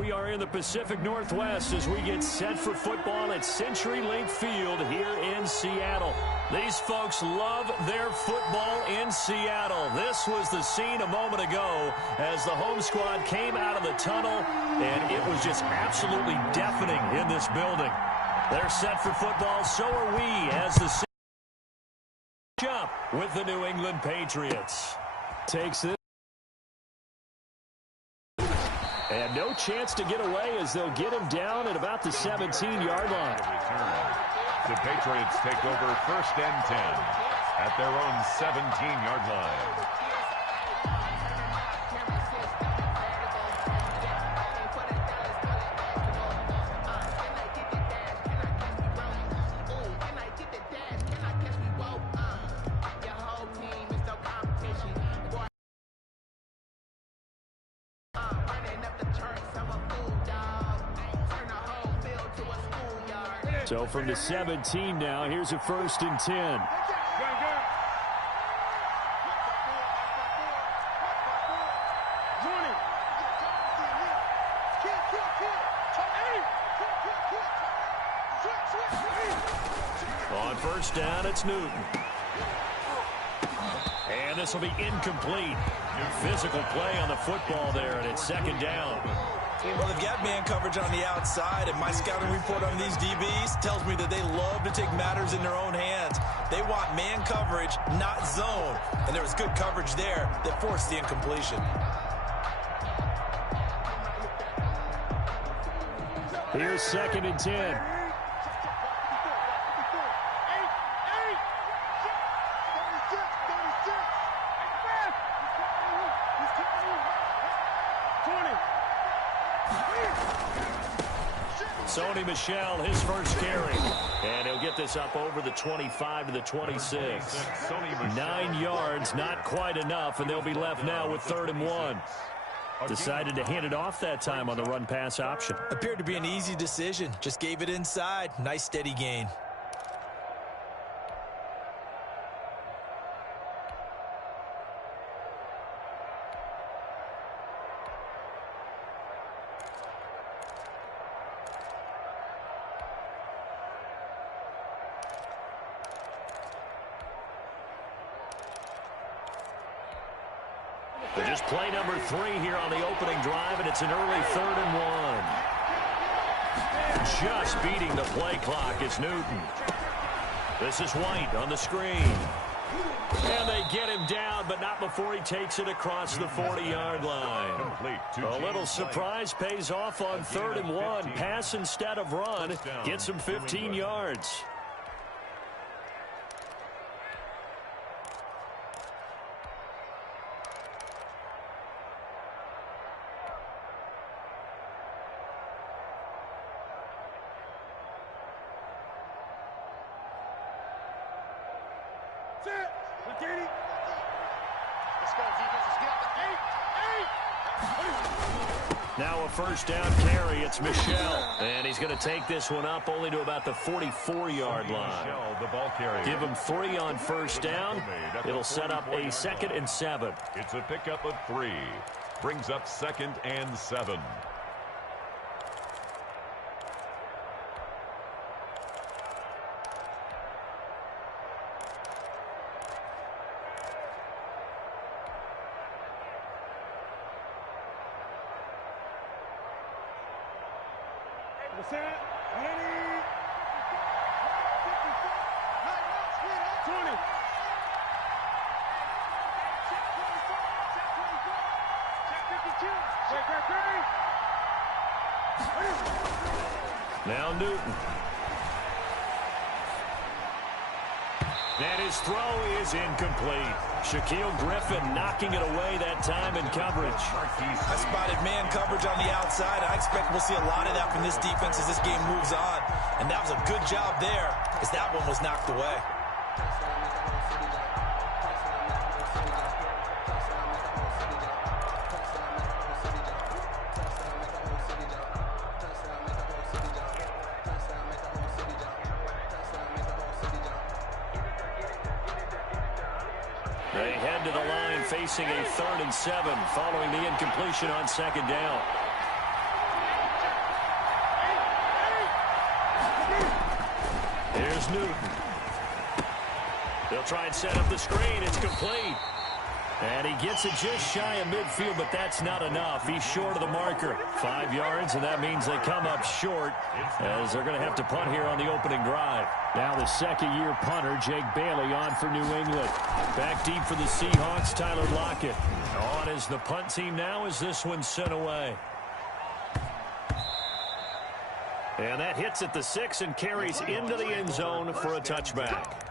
We are in the Pacific Northwest as we get set for football at CenturyLink Field here in Seattle. These folks love their football in Seattle. This was the scene a moment ago as the home squad came out of the tunnel, and it was just absolutely deafening in this building. They're set for football, so are we, as the jump with the New England Patriots. Takes this. And no chance to get away as they'll get him down at about the 17-yard line. The Patriots take over 1st and 10 at their own 17-yard line. So from the 17 now, here's a 1st and 10. On 1st down, it's Newton. And this will be incomplete. Physical play on the football there, and it's 2nd down. Well, they've got man coverage on the outside, and my scouting report on these DBs tells me that they love to take matters in their own hands. They want man coverage, not zone. And there was good coverage there that forced the incompletion. Here's 2nd and 10. Sony Michel, his first carry. And he'll get this up over the 25 to the 26. 9 yards, not quite enough, and they'll be left now with 3rd and 1. Decided to hand it off that time on the run-pass option. Appeared to be an easy decision. Just gave it inside. Nice steady gain. Just play number 3 here on the opening drive, and it's an early 3rd and 1. Just beating the play clock is Newton. This is White on the screen. And they get him down, but not before he takes it across the 40-yard line. A little surprise pays off on 3rd and 1. Pass instead of run. Gets him 15 yards. Now a 1st down carry. It's Michel. And he's going to take this one up only to about the 44-yard line. Give him 3 on 1st down. It'll set up a 2nd and 7. It's a pickup of 3. Brings up 2nd and 7. Now Newton. And his throw is incomplete. Shaquille Griffin knocking it away that time in coverage. I spotted man coverage on the outside. I expect we'll see a lot of that from this defense as this game moves on. And that was a good job there as that one was knocked away. They head to the line facing a 3rd and 7 following the incompletion on 2nd down. Newton. They'll try and set up the screen. It's complete. And he gets it just shy of midfield, but that's not enough. He's short of the marker. 5 yards, and that means they come up short as they're going to have to punt here on the opening drive. Now the second-year punter, Jake Bailey, on for New England. Back deep for the Seahawks, Tyler Lockett. On as the punt team now as this one's sent away. And that hits at the 6 and carries into the end zone for a touchback.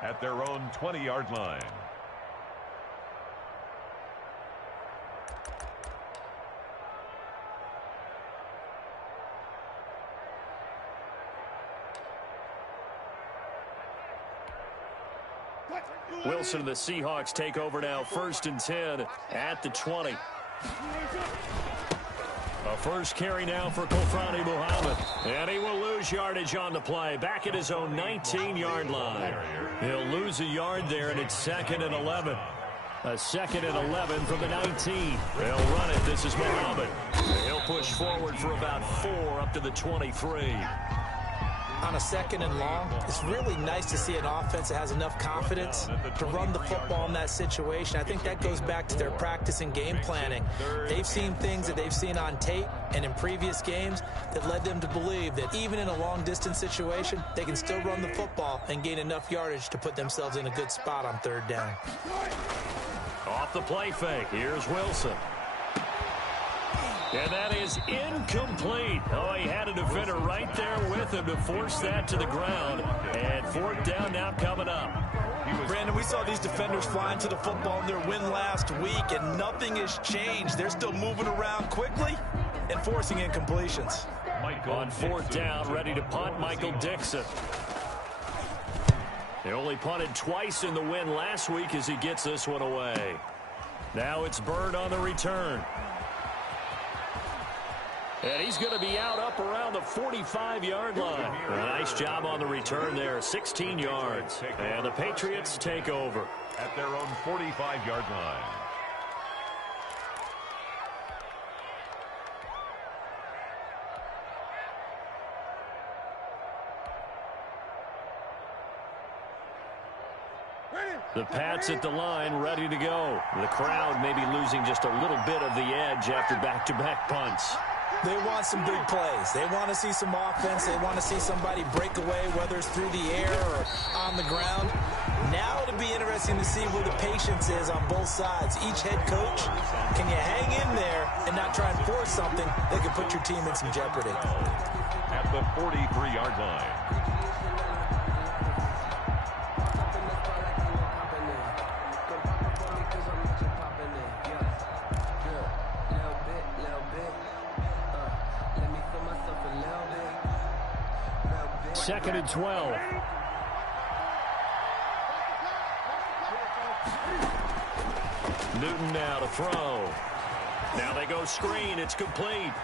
At their own 20-yard line. Wilson and the Seahawks take over now, 1st and 10 at the 20. A first carry now for Kofrani Muhammad. And he will lose yardage on the play. Back at his own 19-yard line. He'll lose a yard there, and it's 2nd and 11. A 2nd and 11 from the 19. They'll run it. This is Muhammad. He'll push forward for about 4 up to the 23. On a 2nd and long, it's really nice to see an offense that has enough confidence to run the football in that situation. I think that goes back to their practice and game planning. They've seen things that they've seen on tape and in previous games that led them to believe that even in a long-distance situation, they can still run the football and gain enough yardage to put themselves in a good spot on 3rd down. Off the play fake, here's Wilson. And that is incomplete. Oh, he had a defender right there with him to force that to the ground. And 4th down now coming up. Brandon, we saw these defenders flying to the football in their win last week, and nothing has changed. They're still moving around quickly and forcing incompletions. On 4th down, ready to punt, Michael Dixon. They only punted twice in the win last week as he gets this one away. Now it's Bird on the return. And he's going to be out up around the 45-yard line. A nice job on the return there, 16 yards. And the Patriots take over. At their own 45-yard line. The Pats at the line, ready to go. The crowd may be losing just a little bit of the edge after back-to-back punts. They want some big plays. They want to see some offense. They want to see somebody break away, whether it's through the air or on the ground. Now it'll be interesting to see where the patience is on both sides. Each head coach, can you hang in there and not try and force something that could put your team in some jeopardy? At the 43-yard line. Second and 12. Newton now to throw. Now they go screen. It's complete.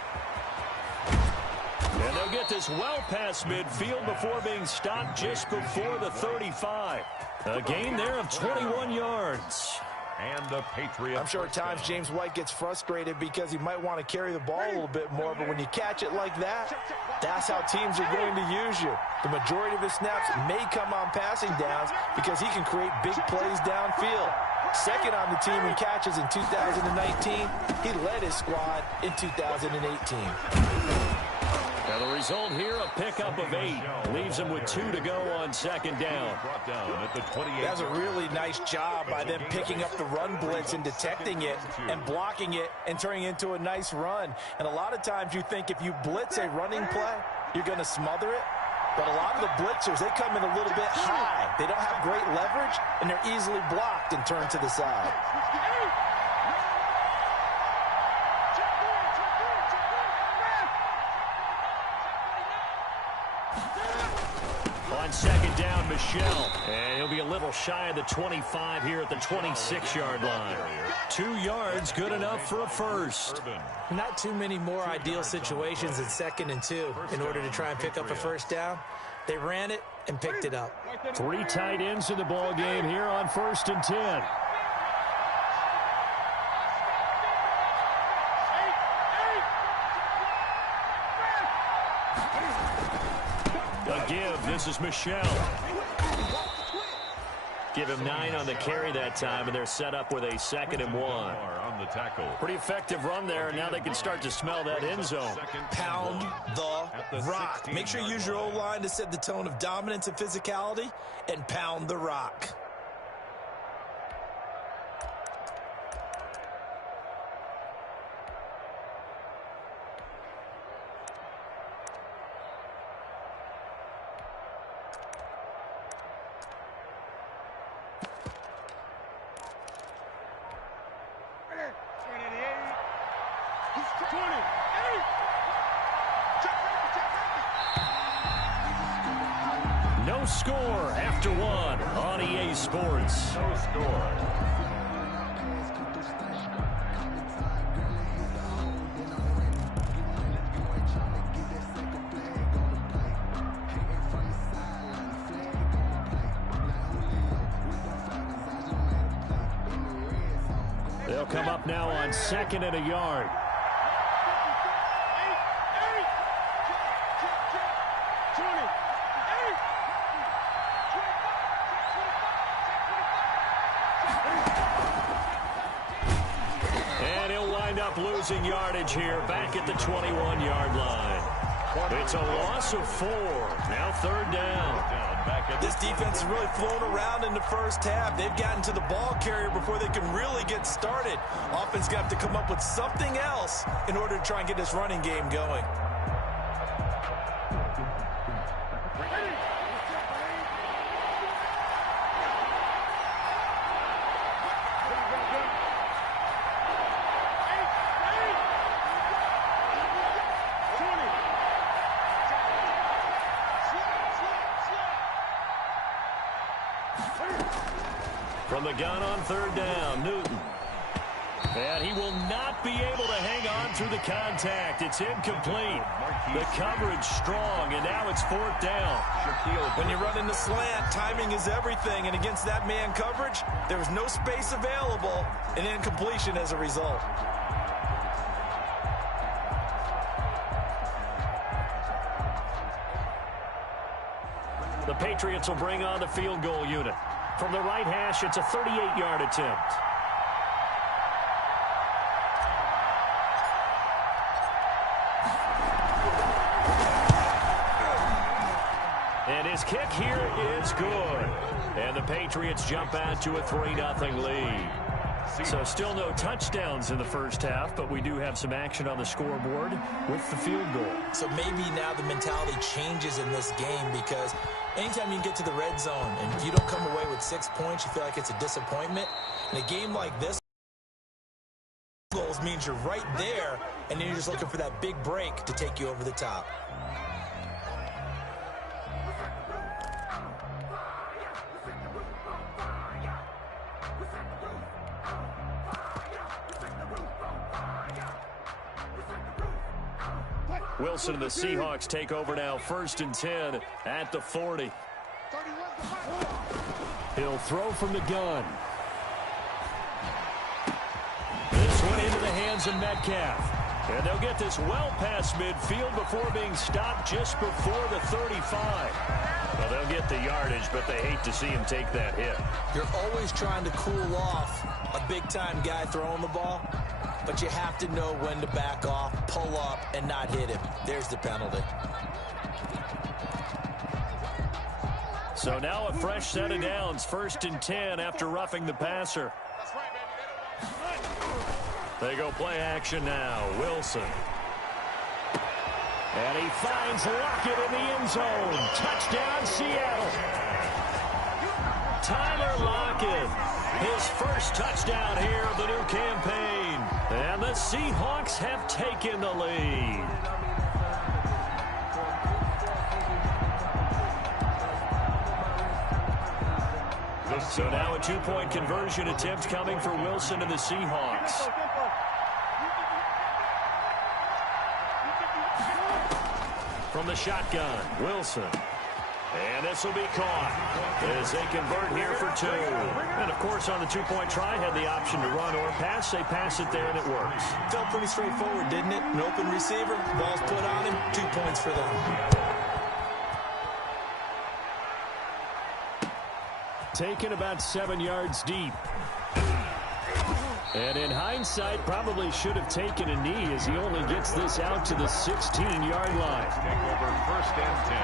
And they'll get this well past midfield before being stopped just before the 35. A gain there of 21 yards. And the Patriots. I'm sure at times James White gets frustrated because he might want to carry the ball a little bit more, but when you catch it like that, that's how teams are going to use you. The majority of his snaps may come on passing downs because he can create big plays downfield. Second on the team in catches in 2019. He led his squad in 2018. Now the result here, a pickup of 8. Leaves him with 2 to go on 2nd down. That's a really nice job by them picking up the run blitz and detecting it and blocking it and turning it into a nice run. And a lot of times you think if you blitz a running play, you're going to smother it. But a lot of the blitzers, they come in a little bit high. They don't have great leverage, and they're easily blocked and turned to the side. On 2nd down, Michelle. And he'll be a little shy of the 25 here at the 26-yard line. 2 yards, good enough for a first. Not too many more ideal situations in 2nd and 2 in order to try and pick up a first down. They ran it and picked it up. 3 tight ends in the ball game here on 1st and 10. A give. This This is Michelle. Give him 9 on the carry that time, and they're set up with a 2nd and 1. On the tackle. Pretty effective run there, and now they can start to smell that end zone. Pound the rock. Make sure you use your O-line to set the tone of dominance and physicality, and pound the rock. No score after 1 on EA Sports. No score. They'll come up now on 2nd and a yard. And he'll wind up losing yardage here back at the 21-yard line. It's a loss of 4. Now 3rd down. This defense has really flown around in the first half. They've gotten to the ball carrier before they can really get started. Offense got to come up with something else in order to try and get this running game going. From the gun on 3rd down, Newton. And he will not be able to hang on through the contact. It's incomplete. The coverage strong, and now it's 4th down. When you run in the slant, timing is everything, and against that man coverage, there was no space available, and incompletion as a result. The Patriots will bring on the field goal unit. From the right hash, it's a 38-yard attempt. And his kick here is good. And the Patriots jump out to a 3-0 lead. So still no touchdowns in the first half, but we do have some action on the scoreboard with the field goal. So maybe now the mentality changes in this game, because anytime you can get to the red zone and if you don't come away with 6 points, you feel like it's a disappointment. In a game like this, goals means you're right there, and then you're just looking for that big break to take you over the top. Wilson and the Seahawks take over now, 1st and 10 at the 40. He'll throw from the gun. This one into the hands of Metcalf. And they'll get this well past midfield before being stopped just before the 35. Well, they'll get the yardage, but they hate to see him take that hit. You're always trying to cool off a big-time guy throwing the ball, but you have to know when to back off, pull up, and not hit him. There's the penalty. So now a fresh set of downs, 1st and 10 after roughing the passer. They go play action now. Wilson. And he finds Lockett in the end zone. Touchdown, Seattle. Tyler Lockett, his first touchdown here of the new campaign. And the Seahawks have taken the lead. So now a 2-point conversion attempt coming for Wilson and the Seahawks. From the shotgun, Wilson. And this will be caught as they convert here for 2. And, of course, on the 2-point try, had the option to run or pass. They pass it there, and it works. Felt pretty straightforward, didn't it? An open receiver, ball's put on him, 2 points for them. taken about 7 yards deep. And in hindsight, probably should have taken a knee as he only gets this out to the 16-yard line. Take over 1st and 10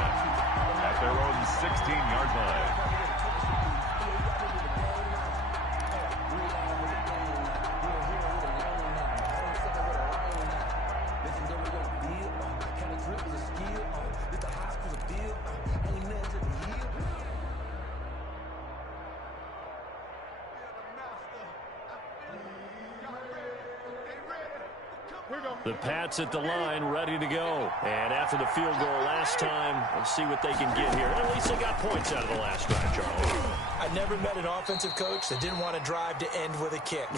at their own 16-yard line. The Pats at the line, ready to go. And after the field goal last time, let's see what they can get here. At least they got points out of the last drive, Charlie. I never met an offensive coach that didn't want to drive to end with a kick.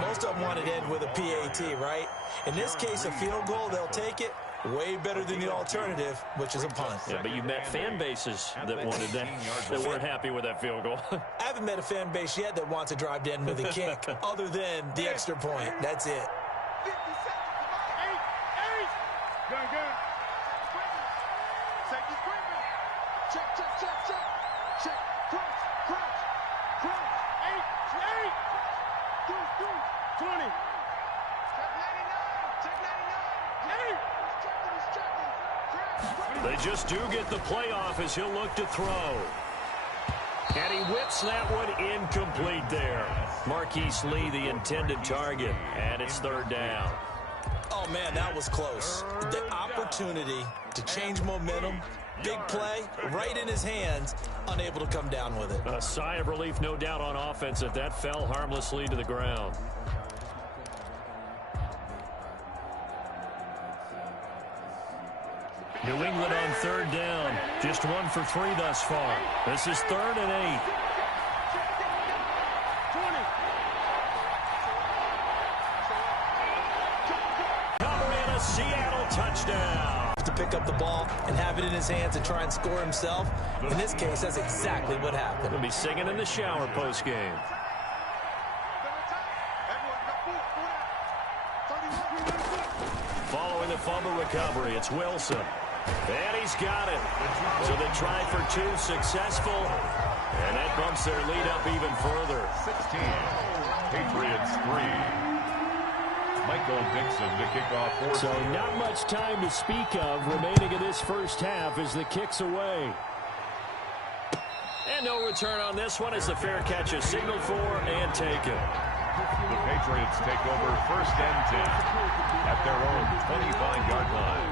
Most of them want to end with a PAT, right? In this case, a field goal, they'll take it. Way better than the alternative, which is a punt. Yeah, but you've met fan bases that wanted that weren't happy with that field goal. I haven't met a fan base yet that wants to drive to end with a kick, other than the extra point. That's it. They just do get the playoff as he'll look to throw. And he whips that one incomplete there. Marquise Lee, the intended target, and it's 3rd down. Oh, man, that was close. The opportunity to change momentum, big play, right in his hands, unable to come down with it. A sigh of relief, no doubt, on offense that that fell harmlessly to the ground. New England on 3rd down. Just 1 for 3 thus far. This is 3rd and 8. Cover and a Seattle touchdown. To pick up the ball and have it in his hands and try and score himself. In this case, that's exactly what happened. He'll be singing in the shower postgame. Following the fumble recovery, it's Wilson. And he's got it. So they try for 2, successful. And that bumps their lead up even further. 16, Patriots 3. Michael Dixon to kick off 4. So not much time to speak of remaining in this first half as the kick's away. And no return on this one as the fair catch is signaled for and taken. The Patriots take over 1st and 10 at their own 25-yard line.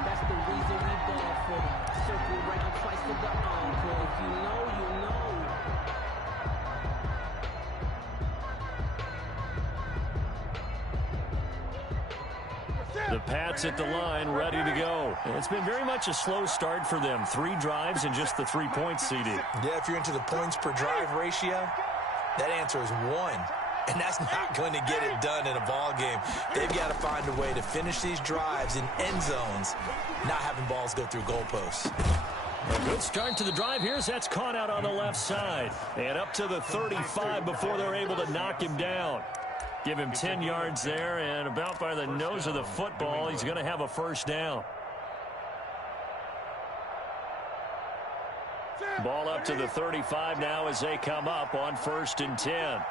That's the reason we ball for the circle right twice to the encore. If you know, you know. The Pats at the line, ready to go. And it's been very much a slow start for them. 3 drives and just the 3 points seeded. Yeah, if you're into the points per drive ratio, that answer is 1. And that's not going to get it done in a ball game. They've got to find a way to finish these drives in end zones, not having balls go through goalposts. A good start to the drive here as that's caught out on the left side. And up to the 35 before they're able to knock him down. Give him 10 yards there, and about by the nose of the football, he's going to have a 1st down. Ball up to the 35 now as they come up on 1st and 10.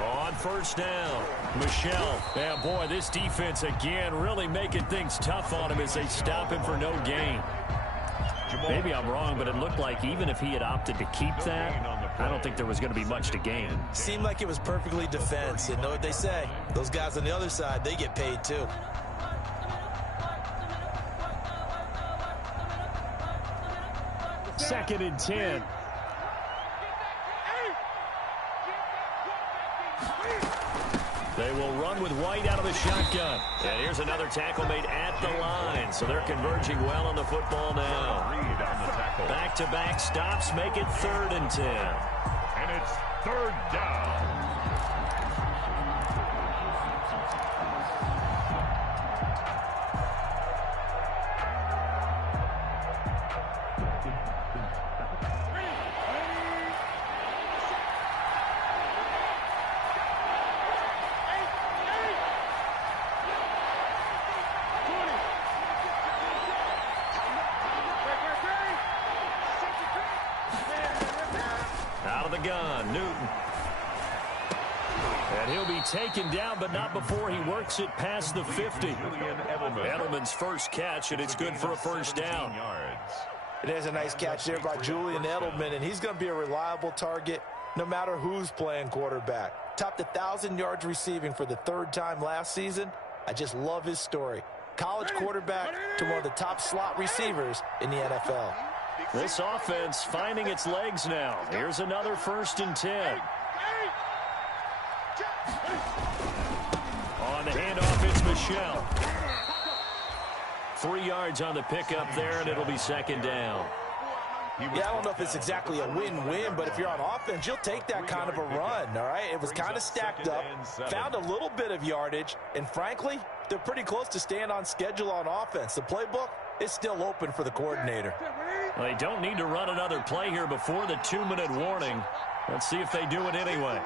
On 1st down, Michelle. Yeah, boy, this defense again really making things tough on him as they stop him for no gain. Maybe I'm wrong, but it looked like even if he had opted to keep that, I don't think there was going to be much to gain. Seemed like it was perfectly defense. And know what they say? Those guys on the other side, they get paid too. Second and 10. They will run with White out of the shotgun. And here's another tackle made at the line. So they're converging well on the football now. Back-to-back stops make it 3rd and 10. And it's 3rd down. the gun. Newton. And he'll be taken down, but not before he works it past the 50. Edelman's first catch, and it's good for a first down. There's a nice catch there by Julian Edelman, and he's going to be a reliable target no matter who's playing quarterback. Topped 1,000 yards receiving for the third time last season. I just love his story. College quarterback to one of the top slot receivers in the NFL. This offense finding its legs now. Here's another 1st and 10. On the handoff, it's Michel. 3 yards on the pickup there, and it'll be 2nd down. Yeah, I don't know if it's exactly a win-win, but if you're on offense, you'll take that kind of a run, all right? It was kind of stacked up, found a little bit of yardage, and frankly, they're pretty close to staying on schedule on offense. The playbook is still open for the coordinator. Well, they don't need to run another play here before the 2-minute warning. Let's see if they do it anyway.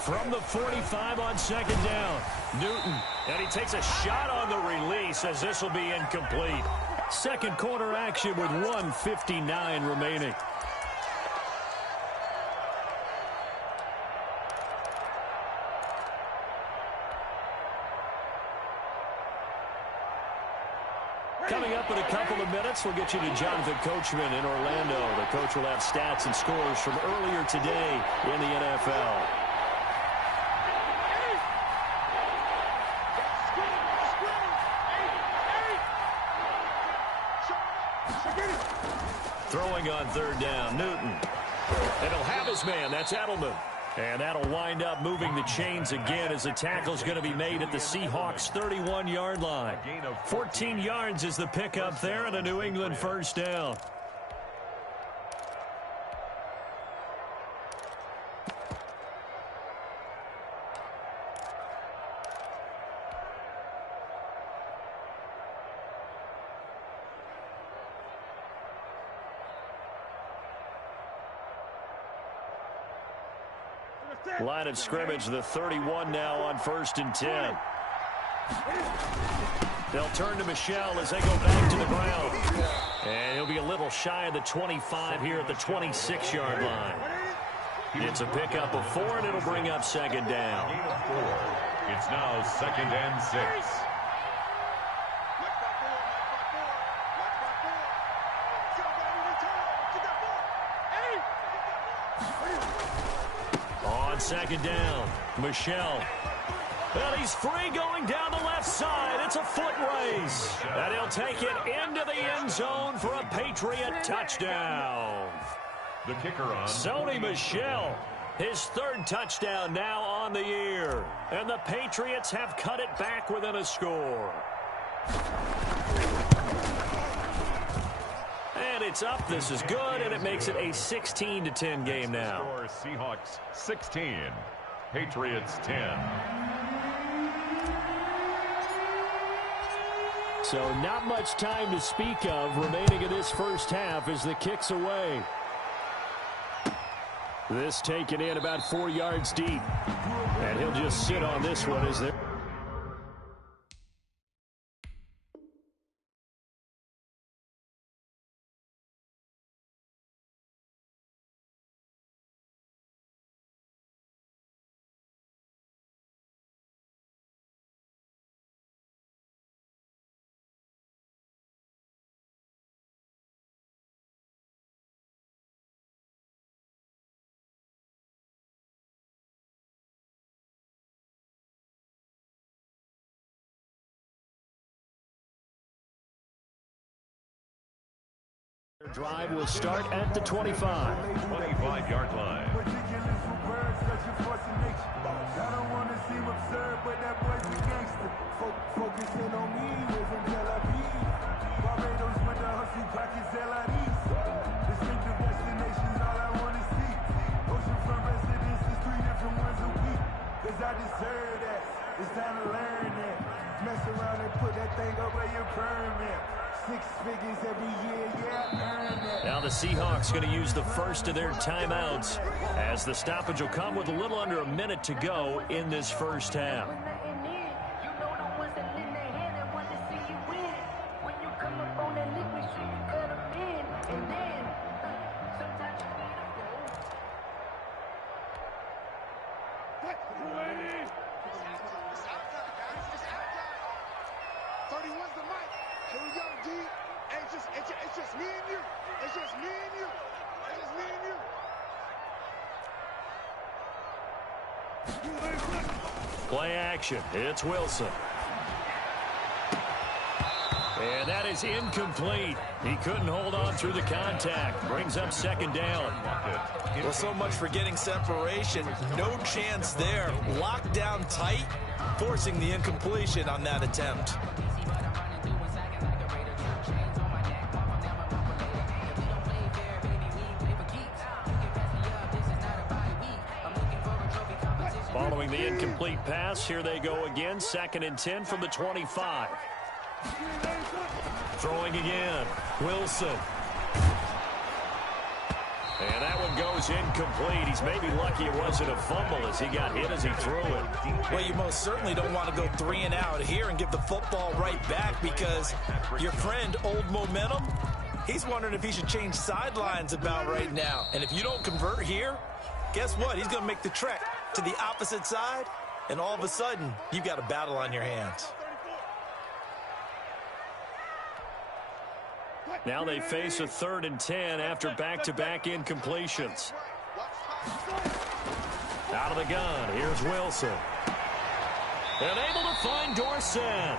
From the 45 on 2nd down, Newton, and he takes a shot on the release as this will be incomplete. Second quarter action with 1:59 remaining. Coming up in a couple of minutes, we'll get you to Jonathan Coachman in Orlando. The coach will have stats and scores from earlier today in the NFL. Throwing on 3rd down, Newton. And he'll have his man. That's Edelman. And that'll wind up moving the chains again as the tackle's going to be made at the Seahawks' 31-yard line. 14 yards is the pickup there and a New England first down. Line of scrimmage, the 31 now on 1st and 10. They'll turn to Michel as they go back to the ground. And he'll be a little shy of the 25 here at the 26-yard line. It's a pickup of 4, and it'll bring up 2nd down. It's now 2nd and 6. On 2nd down, Michel. Well, he's free going down the left side. It's a foot race. And he'll take it into the end zone for a Patriot touchdown. The kicker on. Sony Michel, his 3rd touchdown now on the year. And the Patriots have cut it back within a score. And it's up. This is good, and it makes it a 16-10 game now. Seahawks 16, Patriots 10. So not much time to speak of remaining in this first half as the kick's away. This taken in about 4 yards deep. And he'll just sit on this one as they're... Drive will start at the 25. 25-yard line. I deserve that. It's time to learn that. Mess around and put that thing up where you're permanent. 6 figures every year, yeah, earn that. Now the Seahawks going to use the first of their timeouts as the stoppage will come with a little under a minute to go in this first half. just me and you. It's just me and you. It's just me and you. Play action. It's Wilson. And that is incomplete. He couldn't hold on through the contact. Brings up second down. Well, so much for getting separation. No chance there. Locked down tight, forcing the incompletion on that attempt. Following the incomplete pass, here they go again. 2nd and 10 from the 25. Throwing again. Wilson. And that one goes incomplete. He's maybe lucky it wasn't a fumble as he got hit as he threw it. Well, you most certainly don't want to go 3 and out here and give the football right back because your friend, Old Momentum, he's wondering if he should change sidelines about right now. And if you don't convert here, guess what? He's going to make the trek to the opposite side, and all of a sudden, you've got a battle on your hands. Now they face a 3rd and 10 after back-to-back incompletions. Out of the gun, here's Wilson. And able to find Dorsett.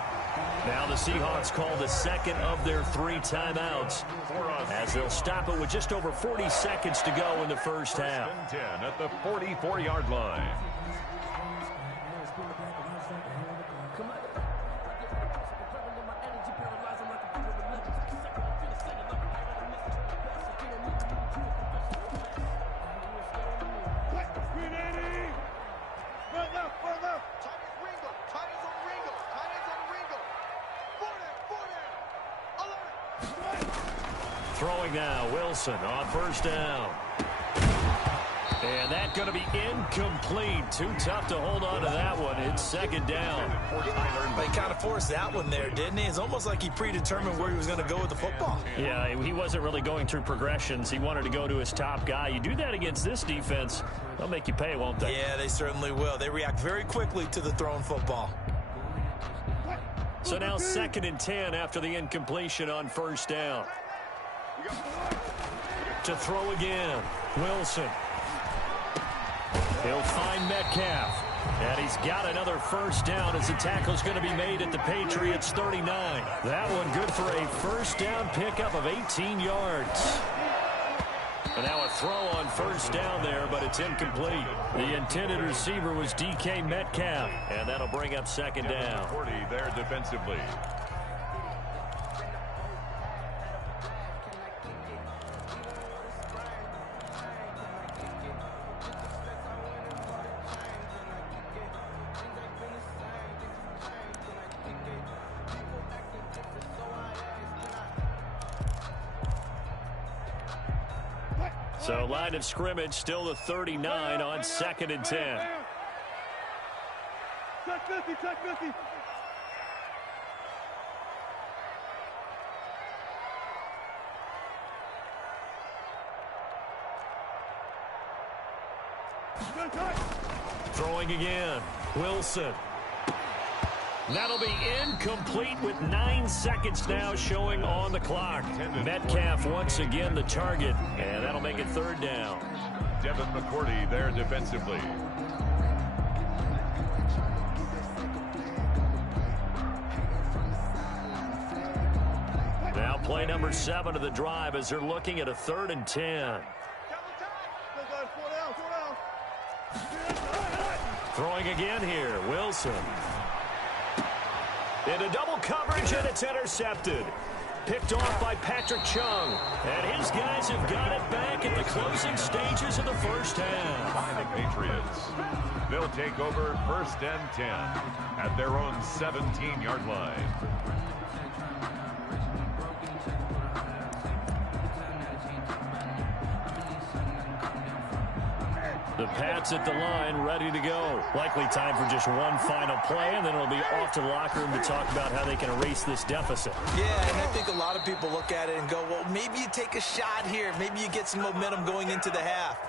Now the Seahawks call the 2nd of their 3 timeouts as they'll stop it with just over 40 seconds to go in the first half. 10 at the 44-yard line. Throwing now, Wilson on 1st down. And that's going to be incomplete. Too tough to hold on to that one. It's 2nd down. He kind of forced that one there, didn't he? It's almost like he predetermined where he was going to go with the football. Yeah, he wasn't really going through progressions. He wanted to go to his top guy. You do that against this defense, they'll make you pay, won't they? Yeah, they certainly will. They react very quickly to the thrown football. So now 2nd and 10 after the incompletion on 1st down. To throw again, Wilson. He'll find Metcalf. And he's got another 1st down as the tackle's going to be made at the Patriots 39. That one good for a 1st down pickup of 18 yards. And now a throw on 1st down there, but it's incomplete. The intended receiver was DK Metcalf. And that'll bring up 2nd down. 40 there defensively. So line of scrimmage still the 39 on 2nd and 10. Check 50, check 50. Throwing again, Wilson. That'll be incomplete with 9 seconds now showing on the clock. Metcalf once again the target, and that'll make it 3rd down. Devin McCourty there defensively. Now play number 7 of the drive as they're looking at a 3rd and 10. Throwing again here, Wilson. Into double coverage, and it's intercepted. Picked off by Patrick Chung. And his guys have got it back at the closing stages of the first half. By the Patriots. They'll take over 1st and 10 at their own 17-yard line. The Pats at the line, ready to go. Likely time for just one final play, and then it'll be off to the locker room to talk about how they can erase this deficit. Yeah, and I think a lot of people look at it and go, well, maybe you take a shot here. Maybe you get some momentum going into the half.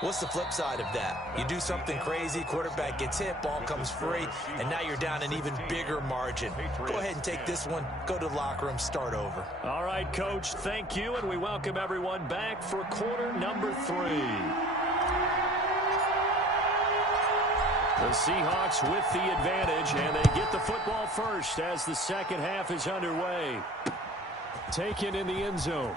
What's the flip side of that? You do something crazy, quarterback gets hit, ball comes free, and now you're down an even bigger margin. Go ahead and take this one, go to the locker room, start over. All right, Coach, thank you, and we welcome everyone back for quarter number 3. The Seahawks with the advantage, and they get the football first as the second half is underway. Taken in the end zone.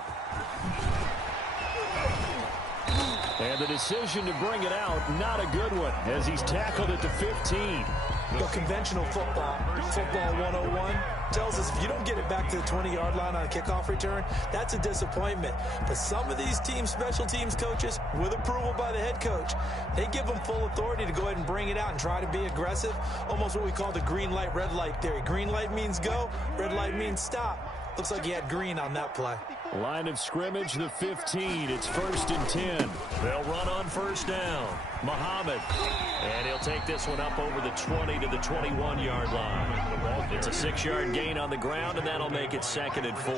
And the decision to bring it out, not a good one, as he's tackled at the 15. But conventional football 101, tells us if you don't get it back to the 20-yard line on a kickoff return, that's a disappointment. But some of these teams, special teams coaches, with approval by the head coach, they give them full authority to go ahead and bring it out and try to be aggressive, almost what we call the green light, red light theory. Green light means go, red light means stop. Looks like he had green on that play. Line of scrimmage, the 15. It's 1st and 10. They'll run on first down. Muhammad. And he'll take this one up over the 20 to the 21-yard line. It's a 6-yard gain on the ground, and that'll make it 2nd and 4.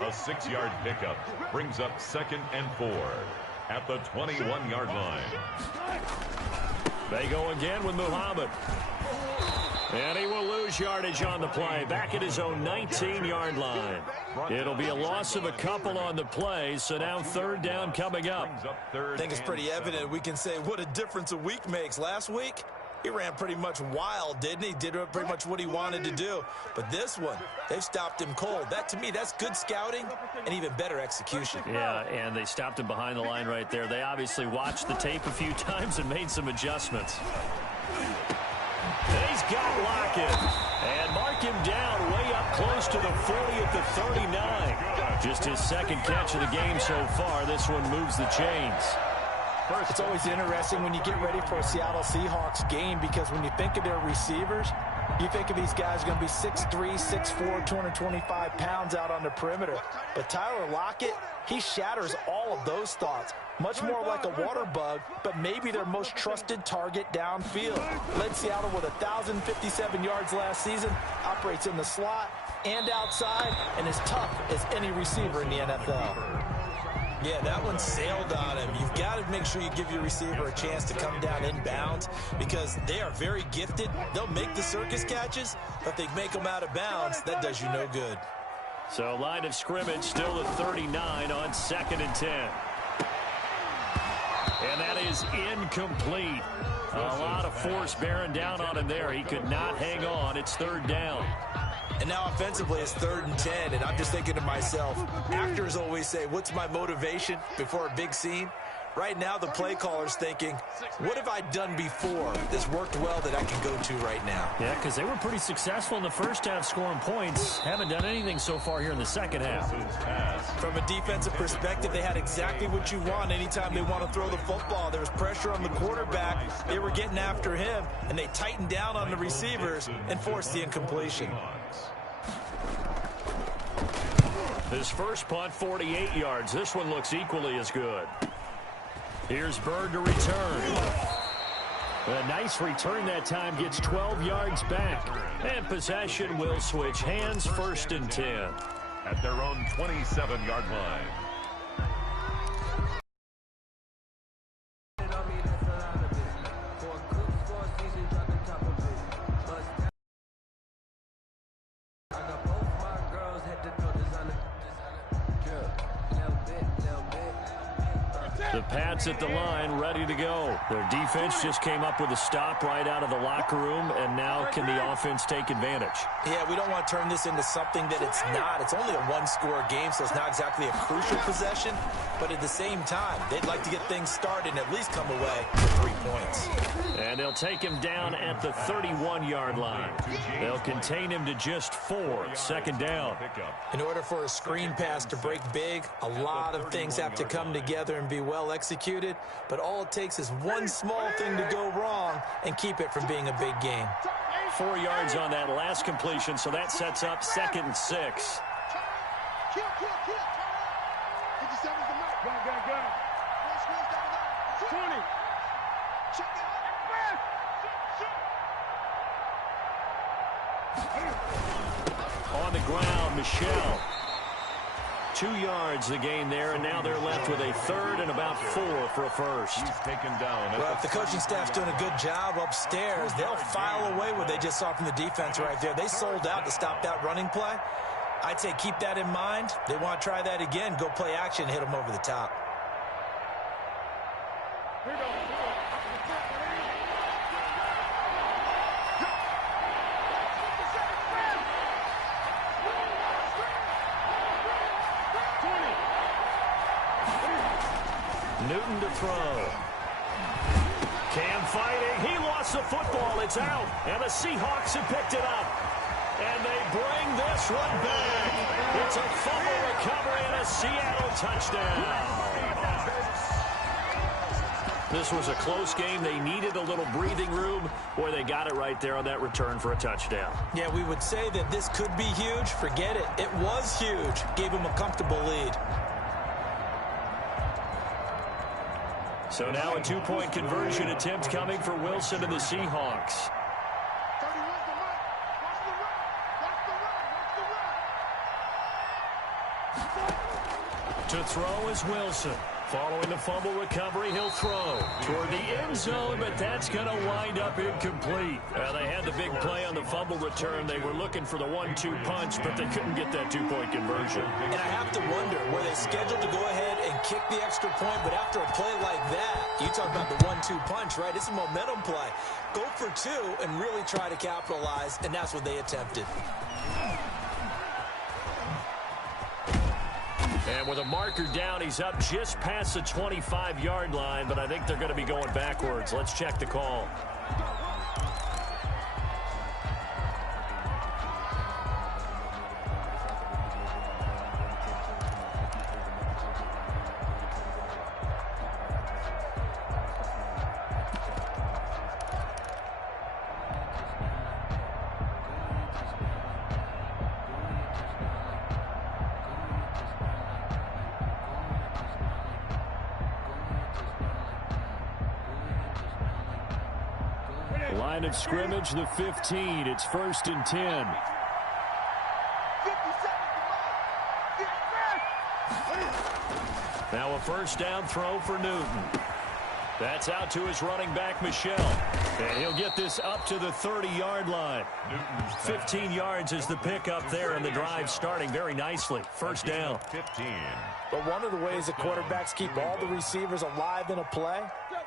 A 6-yard pickup brings up 2nd and 4 at the 21-yard line. They go again with Muhammad. And he will lose yardage on the play, back at his own 19-yard line. It'll be a loss of a couple on the play, so now 3rd down coming up. I think it's pretty evident we can say what a difference a week makes. Last week, he ran pretty much wild, didn't he? Did pretty much what he wanted to do. But this one, they've stopped him cold. That, to me, that's good scouting and even better execution. Yeah, and they stopped him behind the line right there. They obviously watched the tape a few times and made some adjustments. He's got Lockett. And mark him down way up close to the 40 at the 39. Just his 2nd catch of the game so far. This one moves the chains. It's always interesting when you get ready for a Seattle Seahawks game, because when you think of their receivers, you think of these guys going to be 6'3", 6'4", 225 pounds out on the perimeter. But Tyler Lockett, he shatters all of those thoughts. Much more like a water bug, but maybe their most trusted target downfield. Led Seattle with 1,057 yards last season, operates in the slot and outside, and is tough as any receiver in the NFL. Yeah, that one sailed on him. You've got to make sure you give your receiver a chance to come down inbounds, because they are very gifted. They'll make the circus catches, but they make them out of bounds. That does you no good. So line of scrimmage still at 39 on 2nd and 10. And that is incomplete. A lot of force bearing down on him there. He could not hang on. It's 3rd down. And now offensively it's 3rd and 10, and I'm just thinking to myself, actors always say, what's my motivation before a big scene? Right now the play caller's thinking, what have I done before this worked well that I can go to right now? Yeah, because they were pretty successful in the first half scoring points. Haven't done anything so far here in the second half. From a defensive perspective, they had exactly what you want anytime they want to throw the football. There was pressure on the quarterback. They were getting after him, and they tightened down on the receivers and forced the incompletion. His first punt, 48 yards. This one looks equally as good. Here's Bird to return. A nice return that time, gets 12 yards back. And possession will switch hands, 1st and 10. At their own 27-yard line. The Pats at the line, ready to go. Their defense just came up with a stop right out of the locker room, and now can the offense take advantage? Yeah, we don't want to turn this into something that it's not. It's only a one-score game, so it's not exactly a crucial possession. But at the same time, they'd like to get things started and at least come away with 3 points. And they'll take him down at the 31-yard line. They'll contain him to just 4, 2nd down. In order for a screen pass to break big, a lot of things have to come together and be well executed. But all it takes is one small thing to go wrong and keep it from being a big game. 4 yards on that last completion, so that sets up 2nd and 6. On the ground, Michelle. 2 yards the gain there, and now they're left with a third and about 4 for a first. He's taken down. Well, if the coaching staff's doing a good job upstairs, they'll file away what they just saw from the defense right there. They sold out to stop that running play. I'd say keep that in mind. They want to try that again. Go play action, hit them over the top. Newton to throw. Cam fighting. He lost the football. It's out. And the Seahawks have picked it up. And they bring this one back. It's a fumble recovery and a Seattle touchdown. This was a close game. They needed a little breathing room. Boy, they got it right there on that return for a touchdown. Yeah, we would say that this could be huge. Forget it. It was huge. Gave them a comfortable lead. So now a 2-point conversion attempt coming for Wilson and the Seahawks. To throw is Wilson. Following the fumble recovery, he'll throw toward the end zone, but that's going to wind up incomplete. They had the big play on the fumble return. They were looking for the 1-2 punch, but they couldn't get that 2-point conversion. And I have to wonder, were they scheduled to go ahead and kick the extra point, but after a play like that, you talk about the 1-2 punch, right? It's a momentum play. Go for 2 and really try to capitalize, and that's what they attempted. And with a marker down, he's up just past the 25-yard line, but I think they're going to be going backwards. Let's check the call. Line of scrimmage, the 15. It's 1st and 10. Now a first down throw for Newton. That's out to his running back, Michel. And he'll get this up to the 30-yard line. 15 yards is the pickup there, and the drive starting very nicely. First down. 15. But one of the ways that quarterbacks keep all the receivers alive in a play,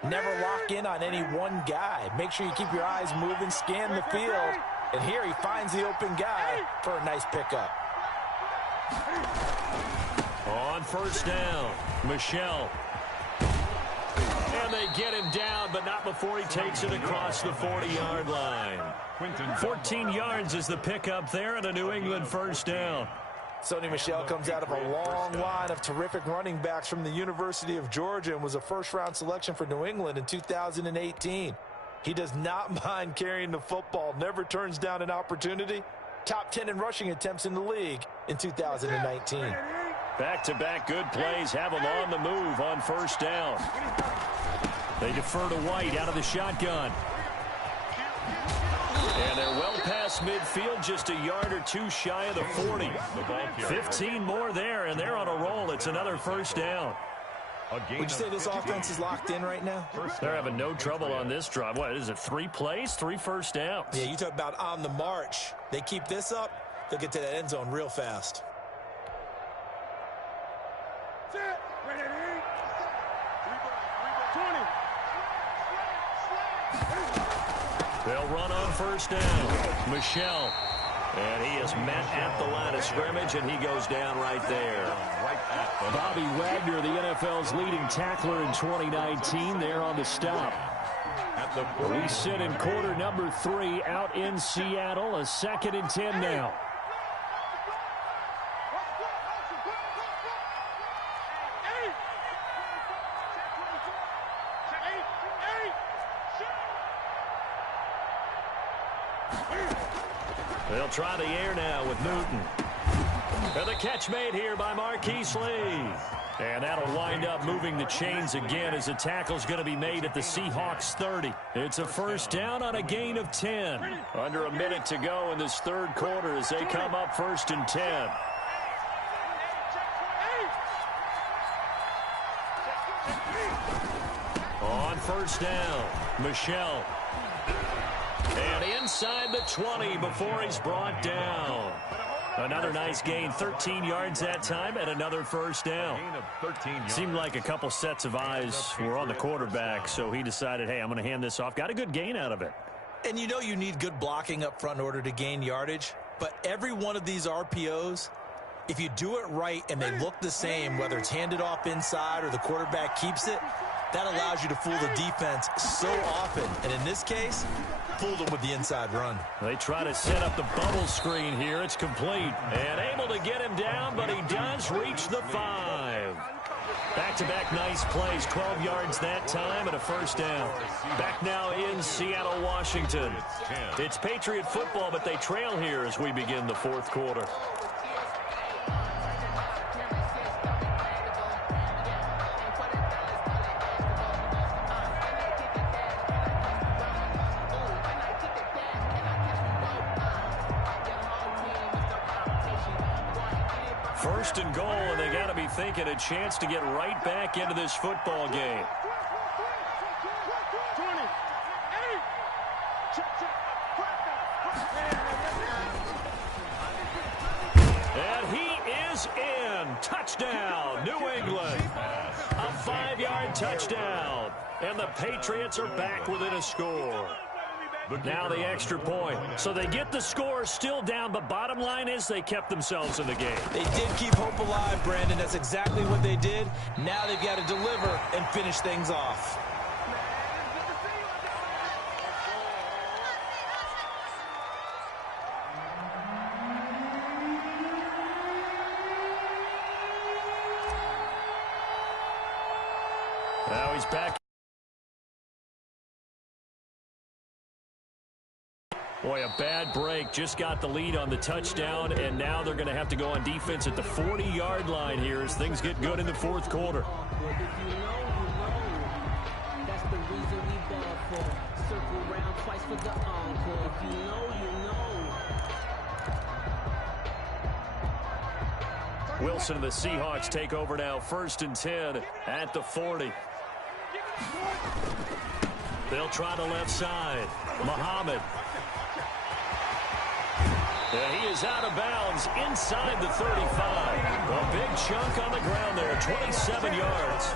never lock in on any one guy. Make sure you keep your eyes moving, scan the field. And here he finds the open guy for a nice pickup. On first down, Michel. And they get him down, but not before he takes it across the 40-yard line. 14 yards is the pickup there, and a New England first down. Sony Michel comes out of a long line of terrific running backs from the University of Georgia and was a first-round selection for New England in 2018. He does not mind carrying the football, never turns down an opportunity. Top 10 in rushing attempts in the league in 2019. Back-to-back good plays have him on the move on first down. They defer to White out of the shotgun. And they're well past midfield, just a yard or two shy of the 40. 15 more there, and they're on a roll. It's another first down. Would you say this offense is locked in right now? They're having no trouble on this drive. What is it, 3 plays, 3 first downs? Yeah, you talk about on the march. They keep this up, they'll get to that end zone real fast. They'll run on first down. Michel. And he is met at the line of scrimmage, and he goes down right there. Bobby Wagner, the NFL's leading tackler in 2019, there on the stop. We sit in quarter number 3 out in Seattle, a 2nd and 10 now. They'll try the air now with Newton. And the catch made here by Marquise Lee. And that'll wind up moving the chains again as the tackle's going to be made at the Seahawks 30. It's a first down on a gain of 10. Under a minute to go in this third quarter as they come up 1st and 10. On first down, Michelle. And inside the 20 before he's brought down. Another nice gain, 13 yards that time, and another first down. Seemed like a couple sets of eyes were on the quarterback, so he decided, hey, I'm going to hand this off. Got a good gain out of it. And you know you need good blocking up front in order to gain yardage, but every one of these RPOs, if you do it right and they look the same, whether it's handed off inside or the quarterback keeps it, that allows you to fool the defense so often. And in this case, fooled them with the inside run. They try to set up the bubble screen here. It's complete. And able to get him down, but he does reach the 5. Back-to-back nice plays, 12 yards that time and a first down. Back now in Seattle, Washington. It's Patriot football, but they trail here as we begin the fourth quarter. First and goal, and they got to be thinking a chance to get right back into this football game. And he is in. Touchdown, New England. A 5-yard touchdown. And the Patriots are back within a score. Now the extra point. So they get the score still down, but bottom line is they kept themselves in the game. They did keep hope alive, Brandon. That's exactly what they did. Now they've got to deliver and finish things off. Now he's back. Boy, a bad break. Just got the lead on the touchdown, and now they're going to have to go on defense at the 40-yard line here as things get good in the fourth quarter. That's the reason we ball for. Circle round twice for the encore. If you know, you know. Wilson and the Seahawks take over now. 1st and 10 at the 40. They'll try the left side. Muhammad. He is out of bounds inside the 35. A big chunk on the ground there, 27 yards.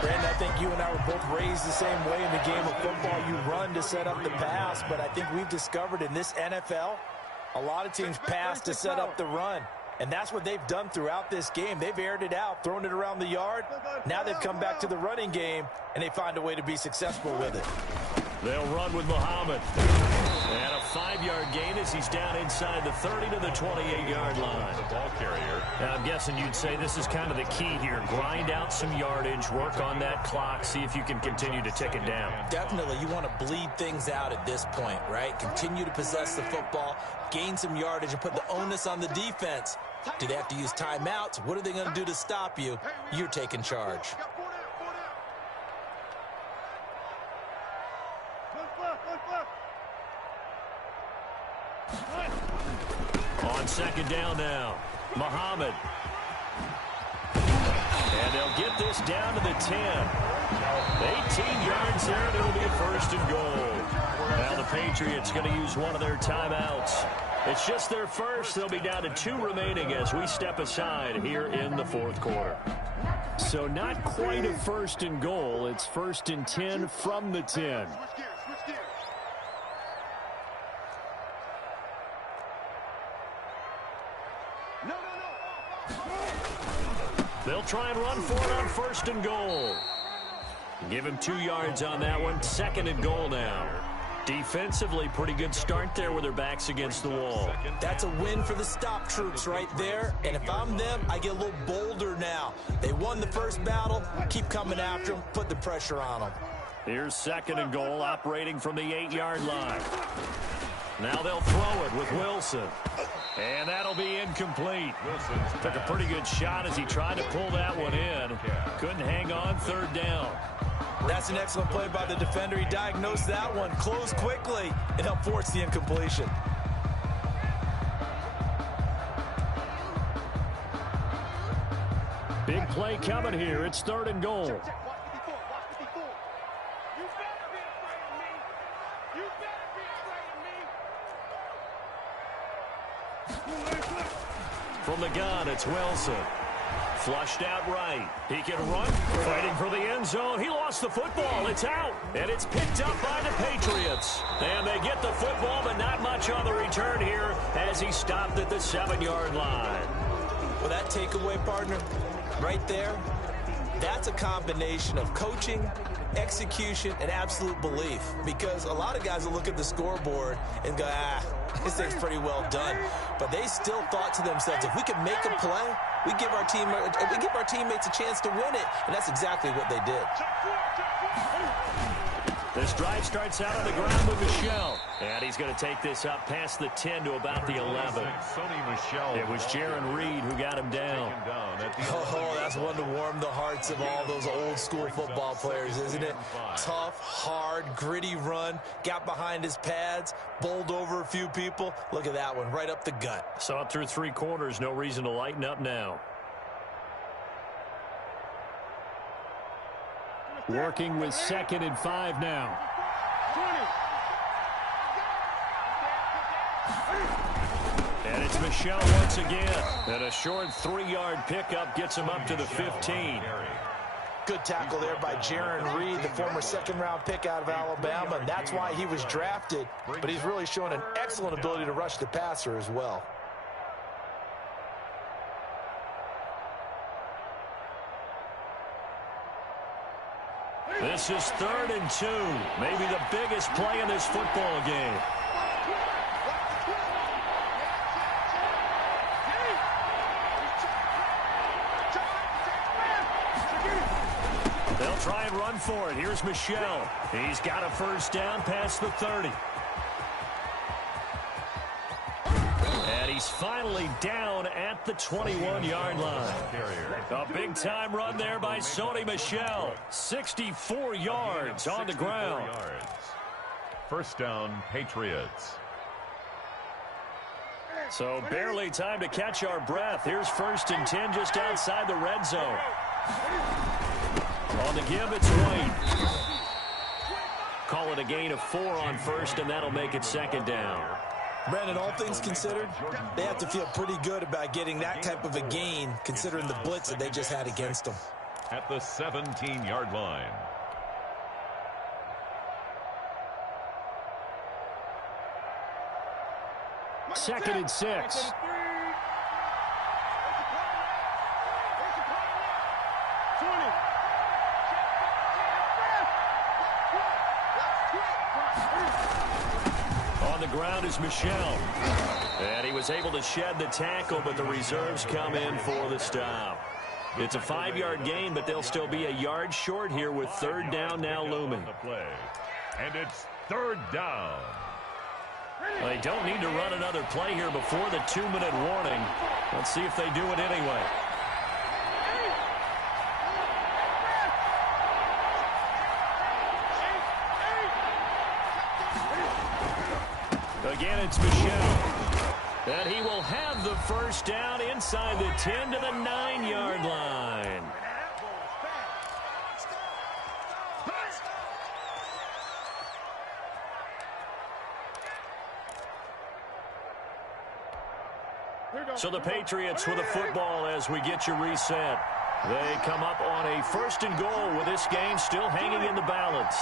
Brandon, I think you and I were both raised the same way in the game of football. You run to set up the pass, but I think we've discovered in this NFL, a lot of teams pass to set up the run. And that's what they've done throughout this game. They've aired it out, thrown it around the yard. Now they've come back to the running game, and they find a way to be successful with it. They'll run with Muhammad. And a 5-yard gain as he's down inside the 30 to the 28-yard line. The ball carrier. Now, I'm guessing you'd say this is kind of the key here. Grind out some yardage, work on that clock, see if you can continue to tick it down. Definitely. You want to bleed things out at this point, right? Continue to possess the football, gain some yardage, and put the onus on the defense. Do they have to use timeouts? What are they going to do to stop you? You're taking charge. On 2nd down now, Muhammad. And they'll get this down to the 10. 18 yards there, and it'll be a 1st and goal. Now the Patriots going to use one of their timeouts. It's just their first. They'll be down to 2 remaining as we step aside here in the fourth quarter. So not quite a 1st and goal. It's 1st and 10 from the 10. They'll try and run for it on 1st and goal. Give him 2 yards on that one. 2nd and goal now. Defensively, pretty good start there with their backs against the wall. That's a win for the stop troops right there. And if I'm them, I get a little bolder now. They won the first battle. Keep coming after them. Put the pressure on them. Here's 2nd and goal, operating from the 8-yard line. Now they'll throw it with Wilson. And that'll be incomplete. Took a pretty good shot as he tried to pull that one in. Couldn't hang on, 3rd down. That's an excellent play by the defender. He diagnosed that one, closed quickly, and helped force the incompletion. Big play coming here. It's 3rd and goal. From the gun, it's Wilson. Flushed out right. He can run. Fighting for the end zone. He lost the football. It's out. And it's picked up by the Patriots. And they get the football, but not much on the return here as he stopped at the 7-yard line. Well, that takeaway, partner, right there, that's a combination of coaching, execution, and absolute belief. Because a lot of guys will look at the scoreboard and go, this thing's pretty well done. But they still thought to themselves, if we can make a play, we give our teammates a chance to win it. And that's exactly what they did. This drive starts out on the ground with Michel. And he's going to take this up past the 10 to about the 11. It was Jaron Reed who got him down. Oh, that's one to warm the hearts of all those old school football players, isn't it? Tough, hard, gritty run. Got behind his pads, bowled over a few people. Look at that one, right up the gut. Saw it through 3 quarters. No reason to lighten up now. Working with 2nd and 5 now. And it's Michel once again. And a short 3-yard pickup gets him up to the 15. Good tackle there by Jaron Reed, the former 2nd-round pick out of Alabama. And that's why he was drafted. But he's really shown an excellent ability to rush the passer as well. This is 3rd and 2. Maybe the biggest play in this football game. They'll try and run for it. Here's Michel. He's got a 1st down past the 30. And he's finally down at the 21-yard line. A big-time run there by Sony Michel. 64 yards on the ground. 1st down, Patriots. So barely time to catch our breath. Here's 1st and 10 just outside the red zone. On the give, it's White. Call it a gain of 4 on 1st, and that'll make it 2nd down. Brandon, all things considered, they have to feel pretty good about getting that type of a gain, considering the blitz that they just had against them. At the 17-yard line. Second and 6. On the ground is Michel. And he was able to shed the tackle, but the reserves come in for the stop. It's a 5-yard gain, but they'll still be a yard short here with 3rd down now looming. And it's 3rd down. They don't need to run another play here before the 2-minute warning. Let's see if they do it anyway. Again, it's Michel. And he will have the 1st down inside the 10 to the 9-yard line. So the Patriots with a football as we get you reset. They come up on a 1st and goal with this game still hanging in the balance.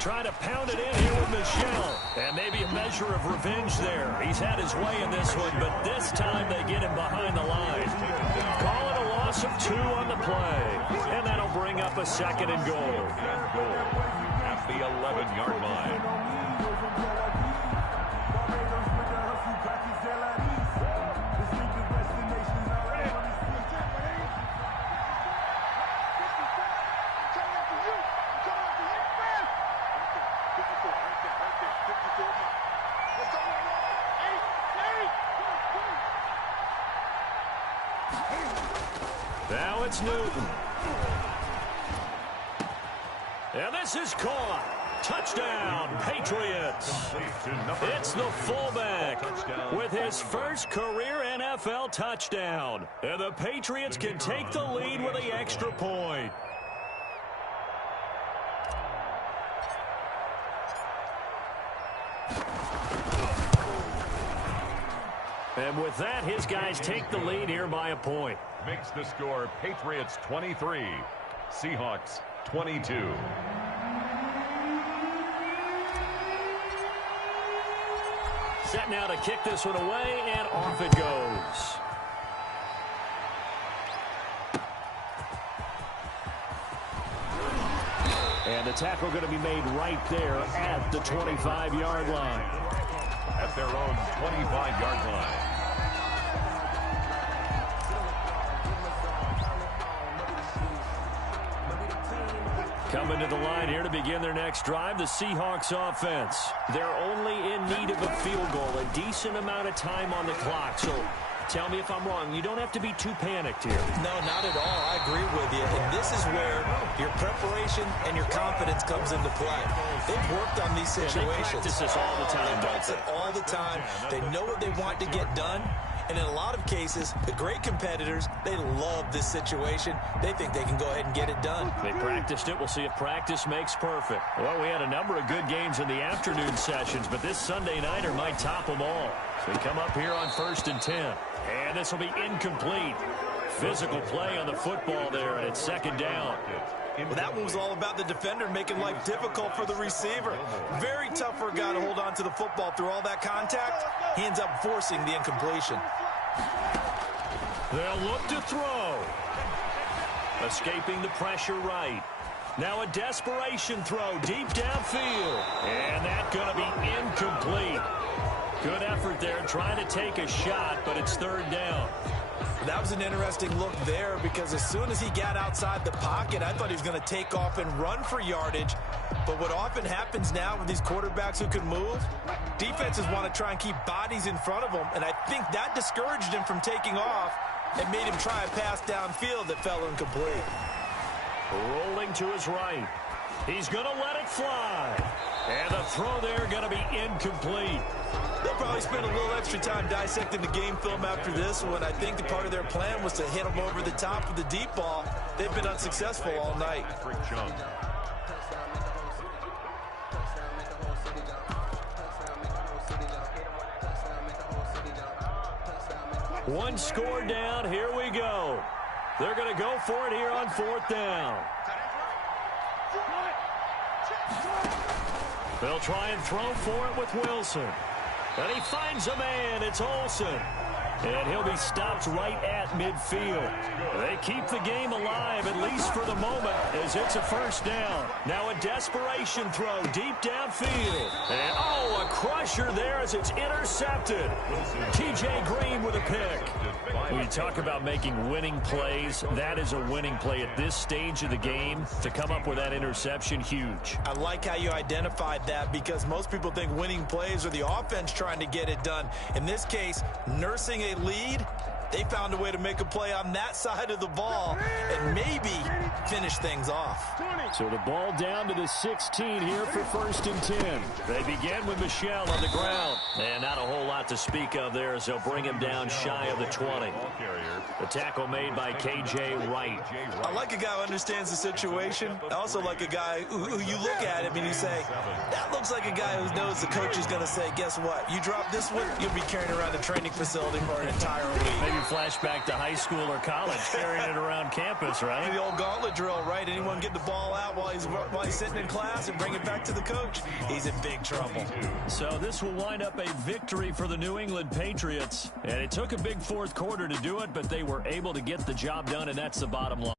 Trying to pound it in here with Michel. And maybe a measure of revenge there. He's had his way in this one, but this time they get him behind the line. Call it a loss of 2 on the play. And that'll bring up a 2nd and goal. At the 11-yard line. Now it's Newton. And this is caught. Touchdown, Patriots. It's the fullback with his 1st career NFL touchdown. And the Patriots can take the lead with the extra point. And with that, his guys take the lead here by a point. Makes the score Patriots 23, Seahawks 22. Set now to kick this one away, and off it goes. And the tackle going to be made right there at the 25-yard line. At their own 25-yard line. Coming to the line here to begin their next drive, the Seahawks offense. They're only in need of a field goal, a decent amount of time on the clock. So tell me if I'm wrong. You don't have to be too panicked here. No, not at all. I agree with you. And this is where your preparation and your confidence comes into play. They've worked on these situations. They practice this all the time. They practice it all the time. They know what they want to get done. And in a lot of cases, the great competitors, they love this situation. They think they can go ahead and get it done. They practiced it. We'll see if practice makes perfect. Well, we had a number of good games in the afternoon sessions, but this Sunday nighter might top them all. So we come up here on 1st and 10. And this will be incomplete. Physical play on the football there, and it's 2nd down. Well, that one was all about the defender making life difficult for the receiver. Very tough for a guy to hold on to the football through all that contact. He ends up forcing the incompletion. They'll look to throw. Escaping the pressure right. Now a desperation throw deep downfield. And that's going to be incomplete. Good effort there trying to take a shot, but it's 3rd down. That was an interesting look there because as soon as he got outside the pocket, I thought he was going to take off and run for yardage. But what often happens now with these quarterbacks who can move, defenses want to try and keep bodies in front of them, and I think that discouraged him from taking off and made him try a pass downfield that fell incomplete. Rolling to his right. He's going to let it fly. And the throw there going to be incomplete. They'll probably spend a little extra time dissecting the game film after this one. I think the part of their plan was to hit them over the top with the deep ball. They've been unsuccessful all night. One score down. Here we go. They're going to go for it here on 4th down. They'll try and throw for it with Wilson. And he finds a man. It's Olsen. And he'll be stopped right at midfield. They keep the game alive, at least for the moment, as it's a 1st down. Now a desperation throw deep downfield. And, a crusher there as it's intercepted. T.J. Green with a pick. When you talk about making winning plays, that is a winning play at this stage of the game. To come up with that interception, huge. I like how you identified that because most people think winning plays are the offense trying to get it done. In this case, nursing a lead, they found a way to make a play on that side of the ball and maybe finish things off. So the ball down to the 16 here for 1st and 10. They begin with Michel on the ground. And not a whole lot to speak of there as they'll bring him down shy of the 20. The tackle made by K.J. Wright. I like a guy who understands the situation. I also like a guy who you look at him and you say, that looks like a guy who knows the coach is going to say, guess what? You drop this one, you'll be carrying around the training facility for an entire week. Maybe flashback to high school or college, carrying it around campus, right? The old gauntlet drill, right? Anyone get the ball out while he's sitting in class and bring it back to the coach? He's in big trouble. So this will wind up a victory for the New England Patriots. And it took a big 4th quarter to do it, but they were able to get the job done, and that's the bottom line.